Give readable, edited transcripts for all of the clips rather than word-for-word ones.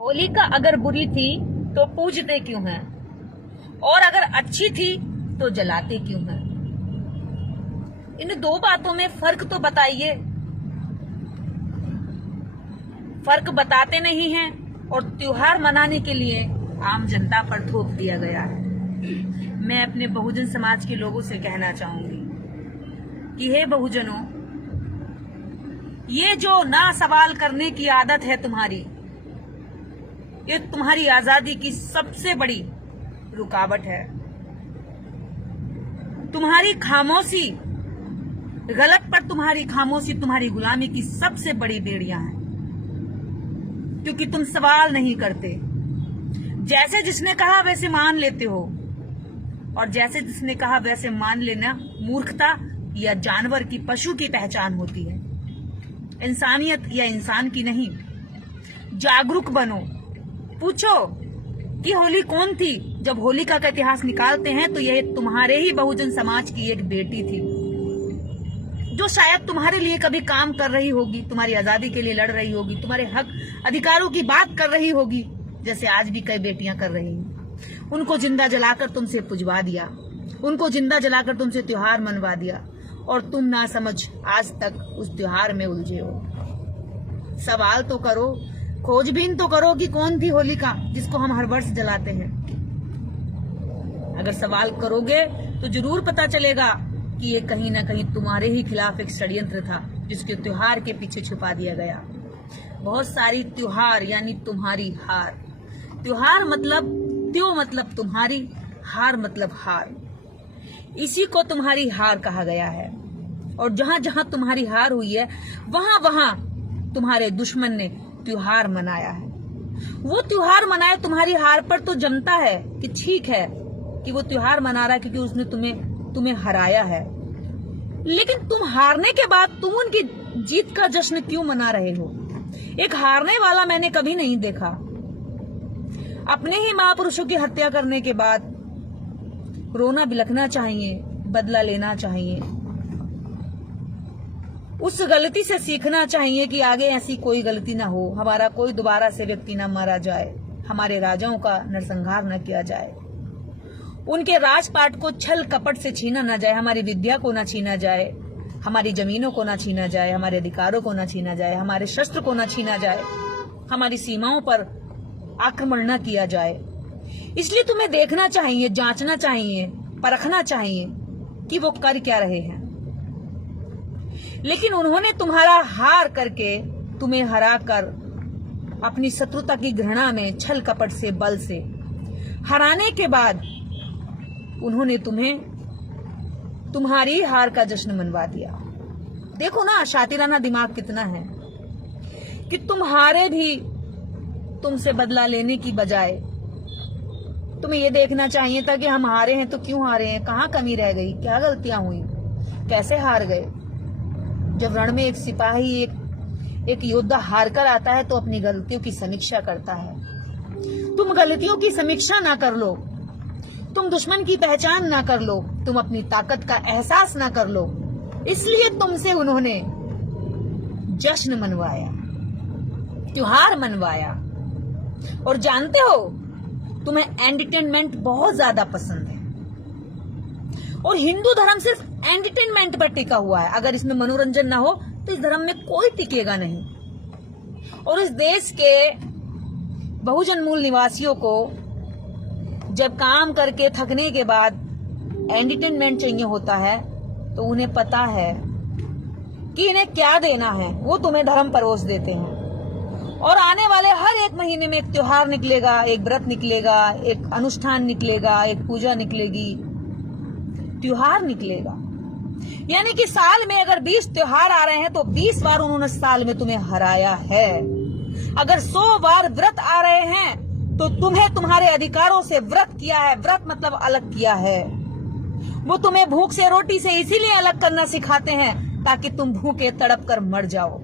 होलिका अगर बुरी थी तो पूजते क्यों हैं, और अगर अच्छी थी तो जलाते क्यों हैं? इन दो बातों में फर्क तो बताइए। फर्क बताते नहीं हैं और त्योहार मनाने के लिए आम जनता पर थोप दिया गया है। मैं अपने बहुजन समाज के लोगों से कहना चाहूंगी कि हे बहुजनों, ये जो ना सवाल करने की आदत है तुम्हारी, ये तुम्हारी आजादी की सबसे बड़ी रुकावट है। तुम्हारी खामोशी, गलत पर तुम्हारी खामोशी तुम्हारी गुलामी की सबसे बड़ी बेड़ियां हैं, क्योंकि तुम सवाल नहीं करते। जैसे जिसने कहा वैसे मान लेते हो, और जैसे जिसने कहा वैसे मान लेना मूर्खता या जानवर की, पशु की पहचान होती है, इंसानियत या इंसान की नहीं। जागरूक बनो, पूछो कि होली कौन थी। जब होलिका का इतिहास निकालते हैं तो यह तुम्हारे ही बहुजन समाज की एक बेटी थी, जो शायद तुम्हारे लिए कभी काम कर रही होगी, तुम्हारी आजादी के लिए लड़ रही होगी, तुम्हारे हक अधिकारों की बात कर रही होगी, जैसे आज भी कई बेटियां कर रही हैं। उनको जिंदा जलाकर तुमसे पुजवा दिया, उनको जिंदा जलाकर तुमसे त्योहार मनवा दिया, और तुम ना समझ आज तक उस त्योहार में उलझे हो। सवाल तो करो, खोजबीन तो करो कि कौन थी होलिका जिसको हम हर वर्ष जलाते हैं। अगर सवाल करोगे तो जरूर पता चलेगा कि ये कहीं ना कहीं तुम्हारे ही खिलाफ एक षड्यंत्र था, जिसके त्योहार के पीछे छुपा दिया गया। बहुत सारी त्योहार यानी तुम्हारी हार। त्योहार मतलब त्यो मतलब तुम्हारी, हार मतलब हार। इसी को तुम्हारी हार कहा गया है। और जहां जहां तुम्हारी हार हुई है, वहां वहां तुम्हारे दुश्मन ने त्योहार मनाया है। वो त्योहार मनाए तुम्हारी हार पर तो जमता है कि ठीक है कि वो त्योहार मना रहा है, क्योंकि उसने तुम्हें हराया है। लेकिन तुम हारने के बाद तुम उनकी जीत का जश्न क्यों मना रहे हो? एक हारने वाला मैंने कभी नहीं देखा। अपने ही महापुरुषों की हत्या करने के बाद रोना बिलखना चाहिए, बदला लेना चाहिए, उस गलती से सीखना चाहिए कि आगे ऐसी कोई गलती ना हो, हमारा कोई दोबारा से व्यक्ति ना मारा जाए, हमारे राजाओं का नरसंहार न किया जाए, उनके राजपाट को छल कपट से छीना न जाए, हमारी विद्या को न छीना जाए, हमारी जमीनों को न छीना जाए, हमारे अधिकारों को न छीना जाए, हमारे शस्त्र को न छीना जाए, हमारी सीमाओं पर आक्रमण न किया जाए। इसलिए तुम्हें देखना चाहिए, जांचना चाहिए, परखना चाहिए कि वो कर क्या रहे हैं। लेकिन उन्होंने तुम्हारा हार करके, तुम्हें हरा कर, अपनी शत्रुता की घृणा में छल कपट से, बल से हराने के बाद उन्होंने तुम्हारी हार का जश्न मनवा दिया। देखो ना, शातिराना दिमाग कितना है कि तुम हारे भी तुमसे बदला लेने की बजाय तुम्हें यह देखना चाहिए था कि हम हारे हैं तो क्यों हारे हैं, कहां कमी रह गई, क्या गलतियां हुई, कैसे हार गए। जब रण में एक सिपाही, एक योद्धा हार कर आता है तो अपनी गलतियों की समीक्षा करता है। तुम गलतियों की समीक्षा ना कर लो, तुम दुश्मन की पहचान ना कर लो, तुम अपनी ताकत का एहसास ना कर लो, इसलिए तुमसे उन्होंने जश्न मनवाया, त्योहार मनवाया। और जानते हो, तुम्हें एंटरटेनमेंट बहुत ज्यादा पसंद है, और हिंदू धर्म सिर्फ एंटरटेनमेंट पर टिका हुआ है। अगर इसमें मनोरंजन ना हो तो इस धर्म में कोई टिकेगा नहीं। और इस देश के बहुजन मूल निवासियों को जब काम करके थकने के बाद एंटरटेनमेंट चाहिए होता है, तो उन्हें पता है कि इन्हें क्या देना है, वो तुम्हें धर्म परोस देते हैं। और आने वाले हर एक महीने में एक त्योहार निकलेगा, एक व्रत निकलेगा, एक अनुष्ठान निकलेगा, एक पूजा निकलेगी, त्योहार निकलेगा। यानी कि साल में अगर 20 त्योहार आ रहे हैं तो 20 बार उन्होंने साल में तुम्हें हराया है। अगर 100 बार व्रत आ रहे हैं तो तुम्हें तुम्हारे अधिकारों से व्रत किया है। व्रत मतलब अलग किया है। वो तुम्हें भूख से, रोटी से इसीलिए अलग करना सिखाते हैं ताकि तुम भूखे तड़प कर मर जाओ।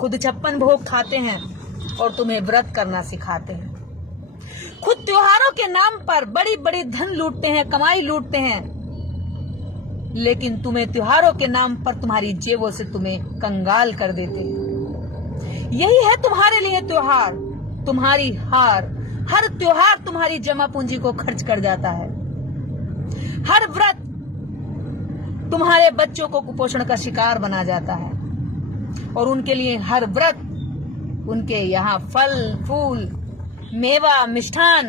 खुद 56 भोग खाते हैं और तुम्हें व्रत करना सिखाते हैं। खुद त्योहारों के नाम पर बड़ी बड़ी धन लूटते हैं, कमाई लूटते हैं, लेकिन तुम्हें त्योहारों के नाम पर तुम्हारी जेबों से तुम्हें कंगाल कर देते हैं। यही है तुम्हारे लिए त्योहार। तुम्हारी हार, हर त्योहार तुम्हारी जमा पूंजी को खर्च कर जाता है। हर व्रत तुम्हारे बच्चों को कुपोषण का शिकार बना जाता है और उनके लिए हर व्रत उनके यहाँ फल फूल मेवा मिष्ठान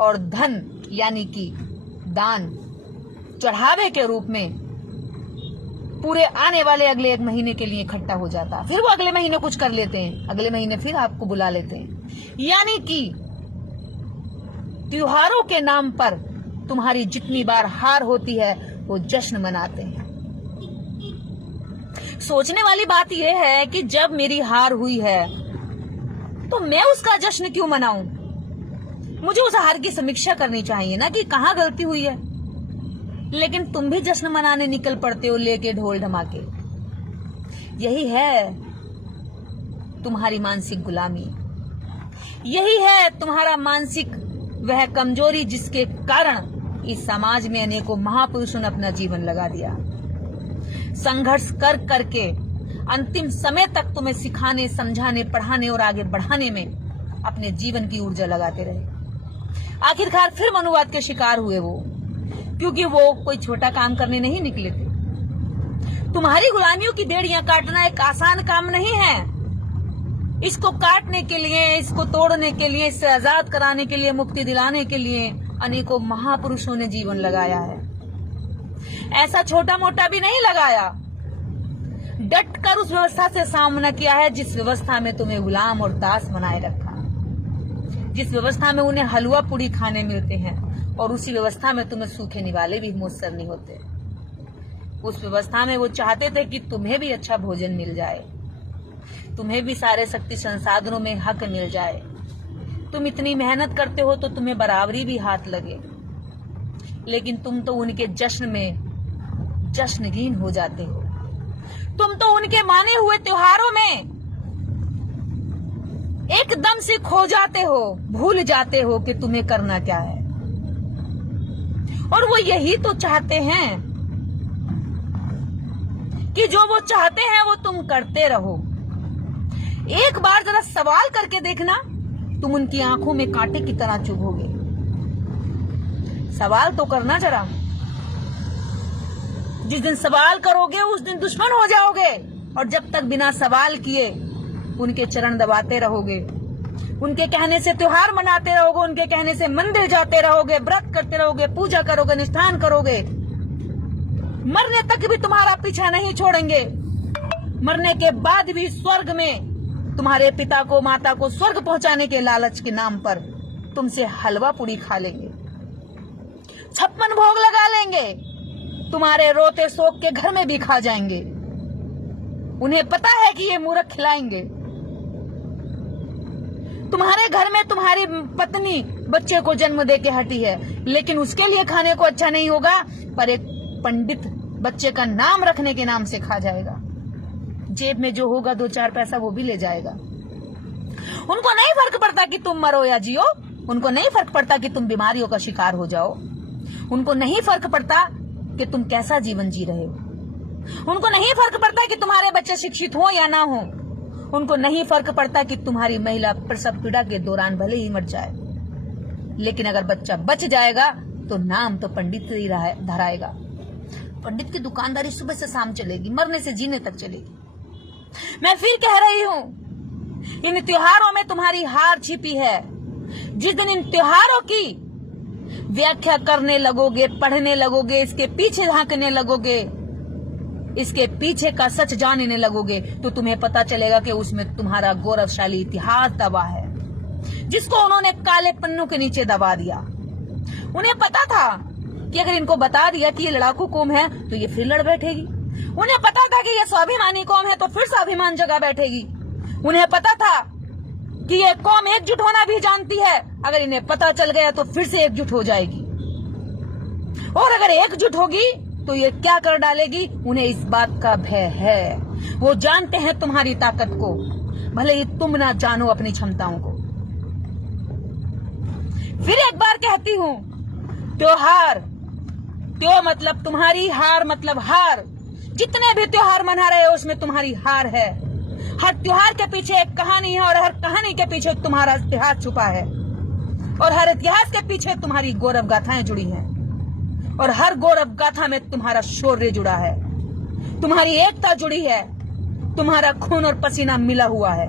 और धन यानी कि दान चढ़ावे के रूप में पूरे आने वाले अगले 1 महीने के लिए इकट्ठा हो जाता है। फिर वो अगले महीने कुछ कर लेते हैं, अगले महीने फिर आपको बुला लेते हैं। यानी कि त्योहारों के नाम पर तुम्हारी जितनी बार हार होती है वो जश्न मनाते हैं। सोचने वाली बात यह है कि जब मेरी हार हुई है तो मैं उसका जश्न क्यों मनाऊं? मुझे उस हार की समीक्षा करनी चाहिए ना कि कहां गलती हुई है। लेकिन तुम भी जश्न मनाने निकल पड़ते हो लेके ढोल धमाके। यही है तुम्हारी मानसिक गुलामी, यही है तुम्हारा मानसिक वह कमजोरी जिसके कारण इस समाज में अनेकों महापुरुषों ने अपना जीवन लगा दिया। संघर्ष कर करके अंतिम समय तक तुम्हें सिखाने समझाने पढ़ाने और आगे बढ़ाने में अपने जीवन की ऊर्जा लगाते रहे। आखिरकार फिर मनुवाद के शिकार हुए वो, क्योंकि वो कोई छोटा काम करने नहीं निकले थे। तुम्हारी गुलामियों की बेड़ियां काटना एक आसान काम नहीं है। इसको काटने के लिए, इसको तोड़ने के लिए, इससे आजाद कराने के लिए, मुक्ति दिलाने के लिए अनेकों महापुरुषों ने जीवन लगाया है। ऐसा छोटा मोटा भी नहीं लगाया, डट कर उस व्यवस्था से सामना किया है जिस व्यवस्था में तुम्हें गुलाम और दास बनाए रखा, जिस व्यवस्था में उन्हें हलवा पूड़ी खाने मिलते हैं और उसी व्यवस्था में तुम्हें सूखे निवाले भी मुयस्सर नहीं होते। उस व्यवस्था में वो चाहते थे कि तुम्हें भी अच्छा भोजन मिल जाए, तुम्हें भी सारे शक्ति संसाधनों में हक मिल जाए। तुम इतनी मेहनत करते हो तो तुम्हें बराबरी भी हाथ लगे, लेकिन तुम तो उनके जश्न में जश्नगीन हो जाते हो। तुम तो उनके माने हुए त्योहारों में एकदम से खो जाते हो, भूल जाते हो कि तुम्हें करना क्या है। और वो यही तो चाहते हैं कि जो वो चाहते हैं वो तुम करते रहो। एक बार जरा सवाल करके देखना, तुम उनकी आंखों में कांटे की तरह चुभोगे। सवाल तो करना जरा। जिस दिन सवाल करोगे उस दिन दुश्मन हो जाओगे, और जब तक बिना सवाल किए उनके चरण दबाते रहोगे, उनके कहने से त्योहार मनाते रहोगे, उनके कहने से मंदिर जाते रहोगे, व्रत करते रहोगे, पूजा करोगे, निष्ठान करोगे, मरने तक भी तुम्हारा पीछा नहीं छोड़ेंगे। मरने के बाद भी स्वर्ग में तुम्हारे पिता को माता को स्वर्ग पहुंचाने के लालच के नाम पर तुमसे हलवा पूड़ी खा लेंगे, 56 भोग लगा लेंगे, तुम्हारे रोते शोक के घर में भी खा जाएंगे। उन्हें पता है कि ये मूर्ख खिलाएंगे। तुम्हारे घर में तुम्हारी पत्नी बच्चे को जन्म दे के हटी है, लेकिन उसके लिए खाने को अच्छा नहीं होगा, पर एक पंडित बच्चे का नाम रखने के नाम से खा जाएगा। जेब में जो होगा 2-4 पैसा वो भी ले जाएगा। उनको नहीं फर्क पड़ता कि तुम मरो या जियो, उनको नहीं फर्क पड़ता कि तुम बीमारियों का शिकार हो जाओ, उनको नहीं फर्क पड़ता कि तुम कैसा जीवन जी रहे हो, उनको नहीं फर्क पड़ता कि तुम्हारे बच्चे शिक्षित हो या ना हो, उनको नहीं फर्क पड़ता कि तुम्हारी महिला प्रसव पीड़ा के दौरान भले ही मर जाए, लेकिन अगर बच्चा बच जाएगा तो नाम तो पंडित ही धराएगा। पंडित की दुकानदारी सुबह से शाम चलेगी, मरने से जीने तक चलेगी। मैं फिर कह रही हूं, इन त्योहारों में तुम्हारी हार छिपी है। जिस दिन इन त्योहारों की व्याख्या करने लगोगे, पढ़ने लगोगे, इसके पीछे झांकने लगोगे, इसके पीछे का सच जानने लगोगे, तो तुम्हें पता चलेगा कि उसमें तुम्हारा गौरवशाली इतिहास दबा है, जिसको उन्होंने काले पन्नों के नीचे दबा दिया। उन्हें पता था कि अगर इनको बता दिया कि ये लड़ाकू कौम है तो ये फिर लड़ बैठेगी। उन्हें पता था कि ये स्वाभिमानी कौम है तो फिर स्वाभिमान जगा बैठेगी। उन्हें पता था कि ये कौम एकजुट होना भी जानती है, अगर इन्हें पता चल गया तो फिर से एकजुट हो जाएगी, और अगर एकजुट होगी तो ये क्या कर डालेगी, उन्हें इस बात का भय है। वो जानते हैं तुम्हारी ताकत को, भले ही तुम ना जानो अपनी क्षमताओं को। फिर एक बार कहती हूं, त्योहार, त्यो मतलब तुम्हारी, हार मतलब हार। जितने भी त्योहार मना रहे हो उसमें तुम्हारी हार है। हर त्योहार के पीछे एक कहानी है और हर कहानी के पीछे तुम्हारा इतिहास छुपा है और हर इतिहास के पीछे तुम्हारी गौरव गाथाएं जुड़ी हैं और हर गौरव गाथा में तुम्हारा शौर्य जुड़ा है, तुम्हारी एकता जुड़ी है, तुम्हारा खून और पसीना मिला हुआ है।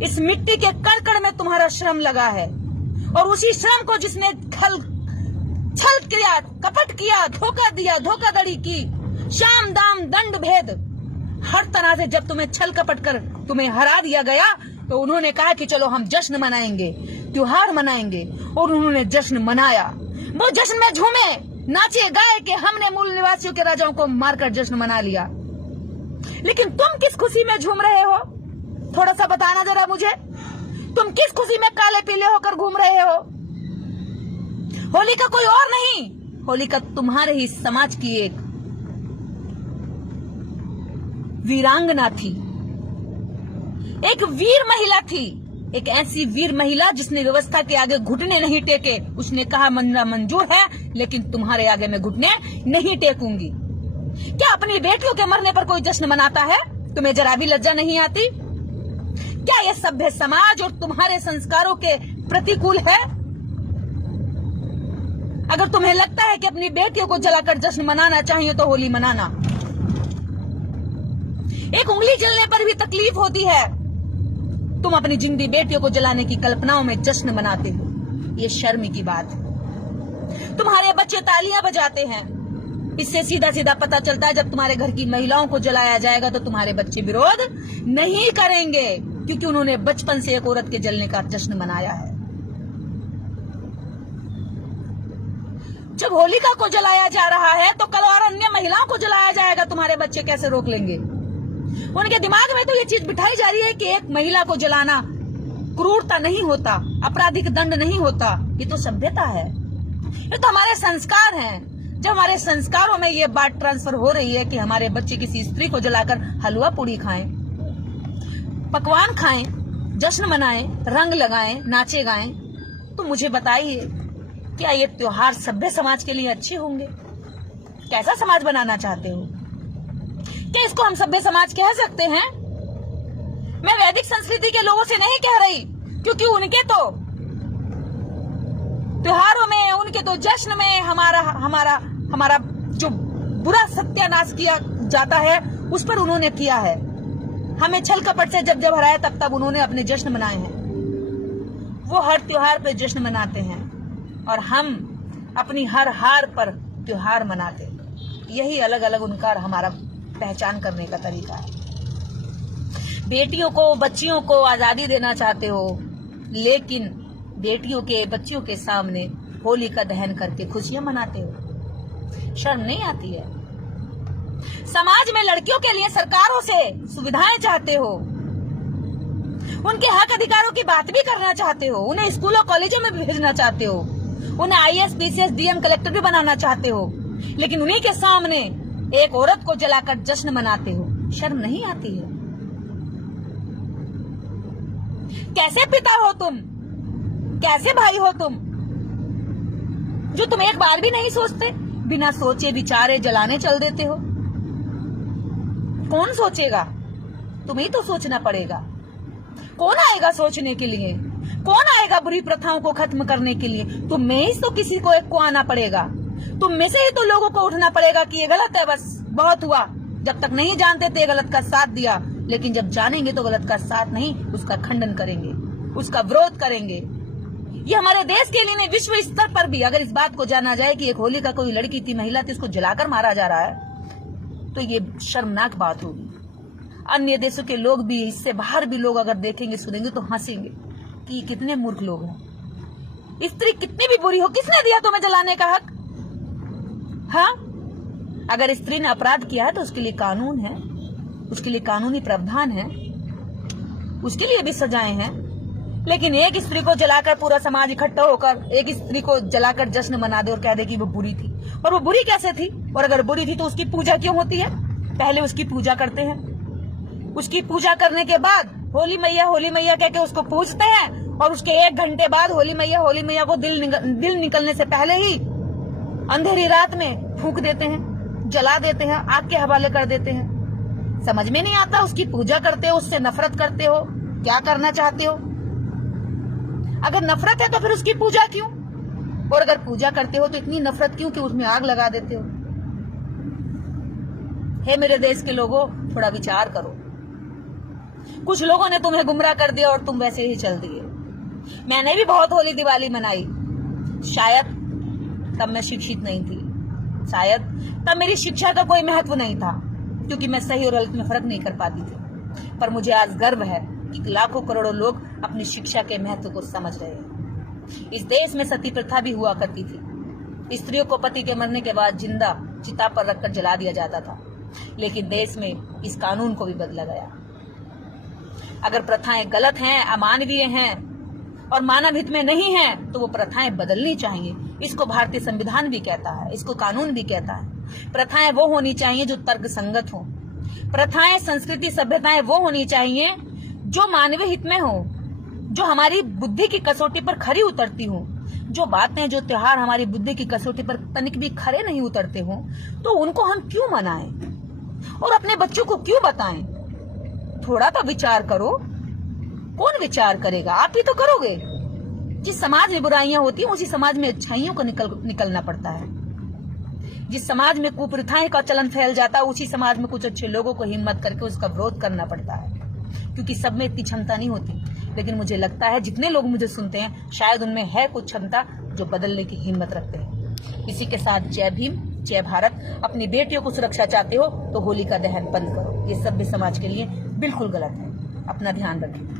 इस मिट्टी के कण कण में तुम्हारा श्रम लगा है और उसी श्रम को जिसने छल किया, कपट किया, धोखा दिया, धोखाधड़ी की, शाम दाम दंड भेद, हर तरह से जब तुम्हें छल कपट कर तुम्हें हरा दिया गया तो उन्होंने कहा कि चलो हम जश्न मनाएंगे, त्योहार मनाएंगे और उन्होंने जश्न मनाया। वो जश्न में झूमे, नाचे, गाए कि हमने मूल निवासियों के राजाओं को मारकर जश्न मना लिया। लेकिन तुम किस खुशी में झूम रहे हो? थोड़ा सा बताना जरा मुझे, तुम किस खुशी में काले पीले होकर घूम रहे हो? होलिका कोई और नहीं, होलिका तुम्हारे ही समाज की एक वीरांगना थी, एक वीर महिला थी, एक ऐसी वीर महिला जिसने व्यवस्था के आगे घुटने नहीं टेके। उसने कहा मरना मंजूर है लेकिन तुम्हारे आगे मैं घुटने नहीं टेकूंगी। क्या अपनी बेटियों के मरने पर कोई जश्न मनाता है? तुम्हें जरा भी लज्जा नहीं आती? क्या यह सभ्य समाज और तुम्हारे संस्कारों के प्रतिकूल है? अगर तुम्हें लगता है कि अपनी बेटियों को जलाकर जश्न मनाना चाहिए तो होली मनाना। एक उंगली जलने पर भी तकलीफ होती है, तुम अपनी जिंदी बेटियों को जलाने की कल्पनाओं में जश्न मनाते हो। ये शर्म की बात है। तुम्हारे बच्चे तालियां बजाते हैं, इससे सीधा सीधा पता चलता है जब तुम्हारे घर की महिलाओं को जलाया जाएगा तो तुम्हारे बच्चे विरोध नहीं करेंगे क्योंकि उन्होंने बचपन से एक औरत के जलने का जश्न मनाया है। जब होलिका को जलाया जा रहा है तो कल और अन्य महिलाओं को जलाया जाएगा, तुम्हारे बच्चे कैसे रोक लेंगे? उनके दिमाग में तो ये चीज बिठाई जा रही है कि एक महिला को जलाना क्रूरता नहीं होता, आपराधिक दंड नहीं होता, ये तो सभ्यता है, ये तो हमारे संस्कार हैं। जब हमारे संस्कारों में ये बात ट्रांसफर हो रही है कि हमारे बच्चे किसी स्त्री को जलाकर हलवा पूड़ी खाएं, पकवान खाएं, जश्न मनाएं, रंग लगाएं, नाचे गाएं, तो मुझे बताइए क्या ये त्योहार सभ्य समाज के लिए अच्छे होंगे? कैसा समाज बनाना चाहते हो? क्या इसको हम सभ्य समाज कह सकते हैं? मैं वैदिक संस्कृति के लोगों से नहीं कह रही, क्योंकि उनके तो त्योहारों में, उनके तो जश्न में हमारा जो बुरा सत्यानाश किया जाता है उस पर उन्होंने किया है। हमें छल कपट से जब हराया तब उन्होंने अपने जश्न मनाए हैं। वो हर त्योहार पे जश्न मनाते हैं और हम अपनी हर हार पर त्योहार मनाते हैं। यही अलग अलग उनका और हमारा पहचान करने का तरीका है। बेटियों को, बच्चियों को आजादी देना चाहते हो, लेकिन बेटियों के, बच्चियों के सामने होलिका दहन करके खुशियां मनाते हो। शर्म नहीं आती है? समाज में लड़कियों के लिए सरकारों से सुविधाएं चाहते हो, उनके हक अधिकारों की बात भी करना चाहते हो, उन्हें स्कूलों कॉलेजों में भी भेजना चाहते हो, उन्हें आईएएस, पीसीएस, डीएम, कलेक्टर भी बनाना चाहते हो, लेकिन उन्हीं के सामने एक औरत को जलाकर जश्न मनाते हो। शर्म नहीं आती है? कैसे पिता हो तुम? कैसे भाई हो तुम, जो तुम एक बार भी नहीं सोचते? बिना सोचे विचारे जलाने चल देते हो। कौन सोचेगा? तुम्हें तो सोचना पड़ेगा। कौन आएगा सोचने के लिए? कौन आएगा बुरी प्रथाओं को खत्म करने के लिए? तुम में ही तो किसी को एक को आना पड़ेगा। तुम में से ही तो लोगों को उठना पड़ेगा कि ये गलत है, बस बहुत हुआ। जब तक नहीं जानते थे गलत का साथ दिया, लेकिन जब जानेंगे तो गलत का साथ नहीं, उसका खंडन करेंगे, उसका विरोध करेंगे। ये हमारे देश के लिए नहीं, विश्व स्तर पर भी अगर इस बात को जाना जाए कि एक होलिका कोई लड़की थी, महिला थी, उसको जलाकर मारा जा रहा है, तो ये शर्मनाक बात होगी। अन्य देशों के लोग भी, इससे बाहर भी लोग अगर देखेंगे, सुनेंगे तो हंसेंगे कि ये कितने मूर्ख लोग हैं। स्त्री कितनी भी बुरी हो, किसने दिया तुम्हें जलाने का हक? हाँ, अगर स्त्री ने अपराध किया है तो उसके लिए कानून है, उसके लिए कानूनी प्रावधान है, उसके लिए भी सजाएं हैं। लेकिन एक स्त्री को जलाकर पूरा समाज इकट्ठा होकर एक स्त्री को जलाकर जश्न मना दे और कह दे कि वो बुरी थी। और वो बुरी कैसे थी? और अगर बुरी थी तो उसकी पूजा क्यों होती है? पहले उसकी पूजा करते हैं, उसकी पूजा करने के बाद होली मैया कह के उसको पूजते हैं, और उसके 1 घंटे बाद होली मैया को दिल निकलने से पहले ही अंधेरी रात में फूंक देते हैं, जला देते हैं, आग के हवाले कर देते हैं। समझ में नहीं आता, उसकी पूजा करते हो, उससे नफरत करते हो, क्या करना चाहते हो? अगर नफरत है तो फिर उसकी पूजा क्यों? और अगर पूजा करते हो तो इतनी नफरत क्यों कि उसमें आग लगा देते हो? हे मेरे देश के लोगों, थोड़ा विचार करो। कुछ लोगों ने तुम्हें गुमराह कर दिया और तुम वैसे ही चल दिए। मैंने भी बहुत होली दिवाली मनाई, शायद तब मैं शिक्षित नहीं थी, शायद तब मेरी शिक्षा का कोई महत्व नहीं था, क्योंकि मैं सही और गलत में फर्क नहीं कर पाती थी। पर मुझे आज गर्व है कि लाखों करोड़ों लोग अपनी शिक्षा के महत्व को समझ रहे हैं। इस देश में सती प्रथा भी हुआ करती थी। स्त्रियों को पति के मरने के बाद जिंदा चिता पर रखकर जला दिया जाता था, लेकिन देश में इस कानून को भी बदला गया। अगर प्रथाएं गलत हैं, अमानवीय हैं और मानव हित में नहीं है, तो वो प्रथाएं बदलनी चाहिए। इसको भारतीय संविधान भी कहता है, इसको कानून भी कहता है। प्रथाएं वो होनी चाहिए जो तर्क संगत हो। प्रथाएं, संस्कृति, सभ्यताएं वो होनी चाहिए जो मानवीय हित में हो, जो हमारी बुद्धि की कसौटी पर खरी उतरती हो। जो बातें, जो त्योहार हमारी बुद्धि की कसौटी पर तनिक भी खरे नहीं उतरते हो, तो उनको हम क्यों मनाएं और अपने बच्चों को क्यों बताएं? थोड़ा तो विचार करो। कौन विचार करेगा? आप ही तो करोगे। जिस समाज में बुराइयां होती हैं, उसी समाज में अच्छाइयों को निकलना पड़ता है। जिस समाज में कुप्रथाएं का चलन फैल जाता है, उसी समाज में कुछ अच्छे लोगों को हिम्मत करके उसका विरोध करना पड़ता है, क्योंकि सब में इतनी क्षमता नहीं होती। लेकिन मुझे लगता है जितने लोग मुझे सुनते हैं, शायद उनमें है कुछ क्षमता जो बदलने की हिम्मत रखते हैं। इसी के साथ जय भीम, जय भारत। अपनी बेटियों को सुरक्षा चाहते हो तो होलिका दहन बंद करो। ये सभ्य समाज के लिए बिल्कुल गलत है। अपना ध्यान रखें।